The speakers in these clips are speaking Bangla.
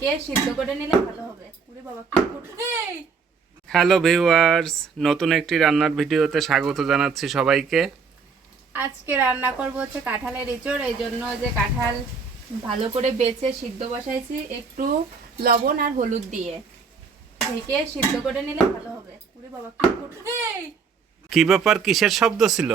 কে সিদ্ধ করে নিলে ভালো হবে? ওরে বাবা কি করতে হ্যালো ভিউয়ার্স নতুন একটি রান্নার ভিডিওতে স্বাগত জানাচ্ছি সবাইকে। আজকে রান্না করব হচ্ছে কাঁঠালের এঁচড় এই জন্য যে কাঁঠাল ভালো করে বেছে সিদ্ধ বসাইছি একটু লবণ আর হলুদ দিয়ে। ঢেকে সিদ্ধ করে নিলে ভালো হবে। ওরে বাবা কি ব্যাপার কিসের শব্দ ছিল?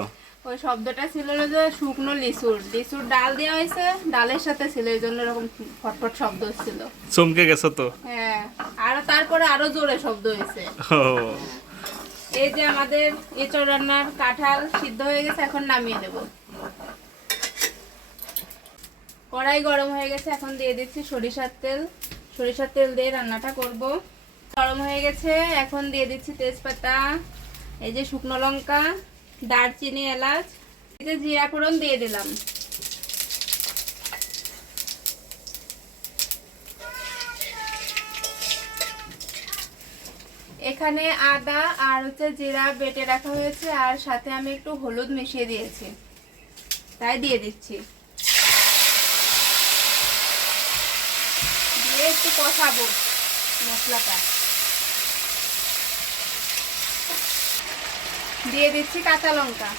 ওই শব্দটা ছিল যে শুকনো লিচুর। লিচুর ডাল দেওয়া হয়েছে ডালের সাথে ছিল এই জন্য এরকম ফটফট শব্দ হচ্ছিল। চমকে গেছো তো? হ্যাঁ আর তারপরে আরও জোরে শব্দ হয়েছে। এই যে আমাদের এঁচড় রান্নার কাঁঠাল সিদ্ধ হয়ে গেছে এখন নামিয়ে নেব। কড়াই গরম হয়ে গেছে এখন দিয়ে দিচ্ছি সরিষার তেল। সরিষার তেল দিয়ে রান্নাটা করব। গরম হয়ে গেছে এখন দিয়ে দিচ্ছি তেজপাতা এই যে শুকনো লঙ্কা। দারচিনি, এলাচ যে জিরা ফোড়ন দিয়ে দিলাম। এখানে আদা আর হচ্ছে জিরা বেটে রাখা হয়েছে, আর সাথে আমি একটু হলুদ মিশিয়ে দিয়েছি। তাই দিয়ে দিচ্ছি। দিয়ে একটু কষাবো মশলাটা। দিয়ে দিচ্ছি কাঁচা লঙ্কা।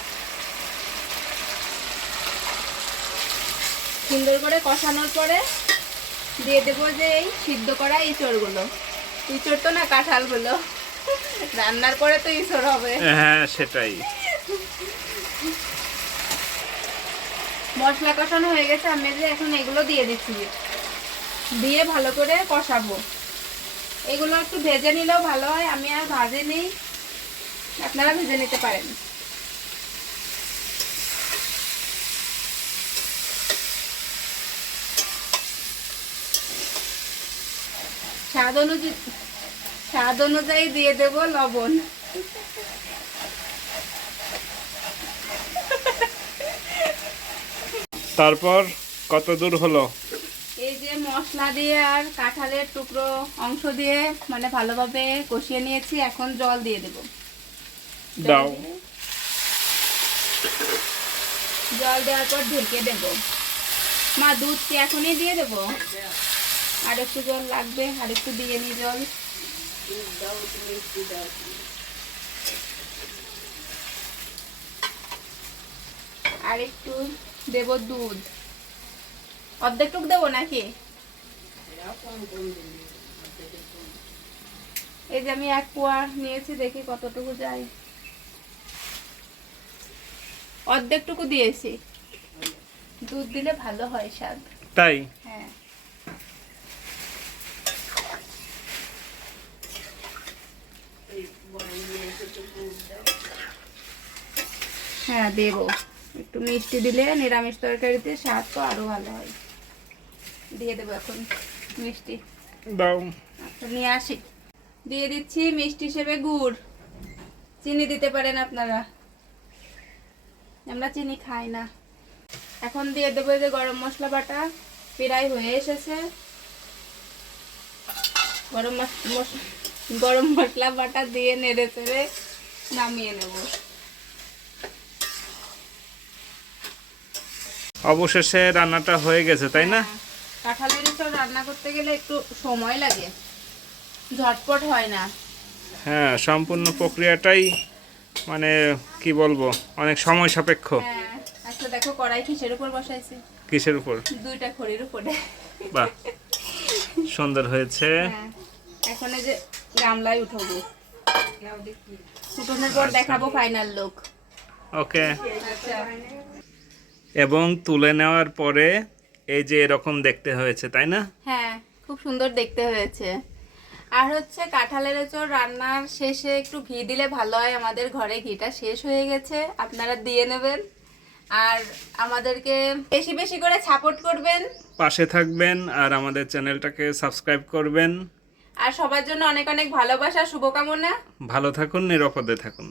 সুন্দর করে কষানোর পরে দিয়ে দেবো যে এই সিদ্ধ করা ইঁচড়গুলো। ইঁচড় তো না কাঁঠালগুলো। রান্নার পরে তো ইঁচড় হবে। হ্যাঁ সেটাই। মশলা কষানো হয়ে গেছে আমি যে এখন এগুলো দিয়ে দিচ্ছি। দিয়ে ভালো করে কষাবো। এগুলো একটু ভেজে নিলেও ভালো হয় আমি আর ভাজে নেই। আপনারা ভেজে নিতে পারেন। স্বাদ অনুযায়ী স্বাদ অনুযায়ী দিয়ে দেব লবণ। তারপর কত দূর হলো? এই যে মশলা দিয়ে আর কাঁঠালের টুকরো অংশ দিয়ে মানে ভালোভাবে কষিয়ে নিয়েছি এখন জল দিয়ে দেব। দাও। জল দেওয়ার পর ঢেকে দেব। মা দুধ কি এখনই দিয়ে দেব। আর একটু জল লাগবে, আর একটু দিয়ে নি জল। আর একটু দেব দুধ। অর্ধেকটুক দেবো নাকি? এই যে আমি এক পোয়া নিয়েছি, দেখি কতটুকু যায়। অর্ধেকটুকু দিয়েছি। দুধ দিলে ভালো হয় স্বাদ। তাই? হ্যাঁ। হ্যাঁ দেবো। একটু মিষ্টি দিলে নিরামিষ তরকারিতে স্বাদ তো আরও ভালো হয়। দিয়ে দেবো এখন মিষ্টি। দাও। আচ্ছা নিয়ে আসি। দিয়ে দিচ্ছি মিষ্টি হিসেবে গুড়। চিনি দিতে পারেন আপনারা। আমরা চিনি খাই না। এখন দিয়ে দেবো যে গরম মশলা বাটা প্রায় হয়ে এসেছে। গরম গরম মশলা বাটা দিয়ে নেড়ে চেড়ে নামিয়ে নেব। অবশেষে রান্নাটা হয়ে গেছে তাই না? কাঁঠালের এসব রান্না করতে গেলে একটু সময় লাগে। ঝটপট হয় না। হ্যাঁ সম্পূর্ণ প্রক্রিয়াটাই মানে কি বলব অনেক সময় সাপেক্ষ। হ্যাঁ আচ্ছা দেখো কড়াই কিসের উপর বসাইছি? কিসের উপর? দুইটা খড়ির উপরে। বাহ সুন্দর হয়েছে। হ্যাঁ এখন এই যে গামলায় উঠবো। উঠোনের পর দেখাবো ফাইনাল লুক ওকে। আচ্ছা। এবং তুলে নেওয়ার পরে এই যে এরকম দেখতে হয়েছে তাই না? হ্যাঁ খুব সুন্দর দেখতে হয়েছে। আর হচ্ছে কাঁঠালের এঁচড় রান্নার শেষে একটু ঘি দিলে ভালো হয় আমাদের ঘরে ঘিটা শেষ হয়ে গেছে আপনারা দিয়ে নেবেন। আর আমাদেরকে বেশি বেশি করে সাপোর্ট করবেন। পাশে থাকবেন আর আমাদের চ্যানেলটাকে সাবস্ক্রাইব করবেন। আর সবার জন্য অনেক অনেক ভালোবাসা শুভকামনা। ভালো থাকুন নিরাপদে থাকুন।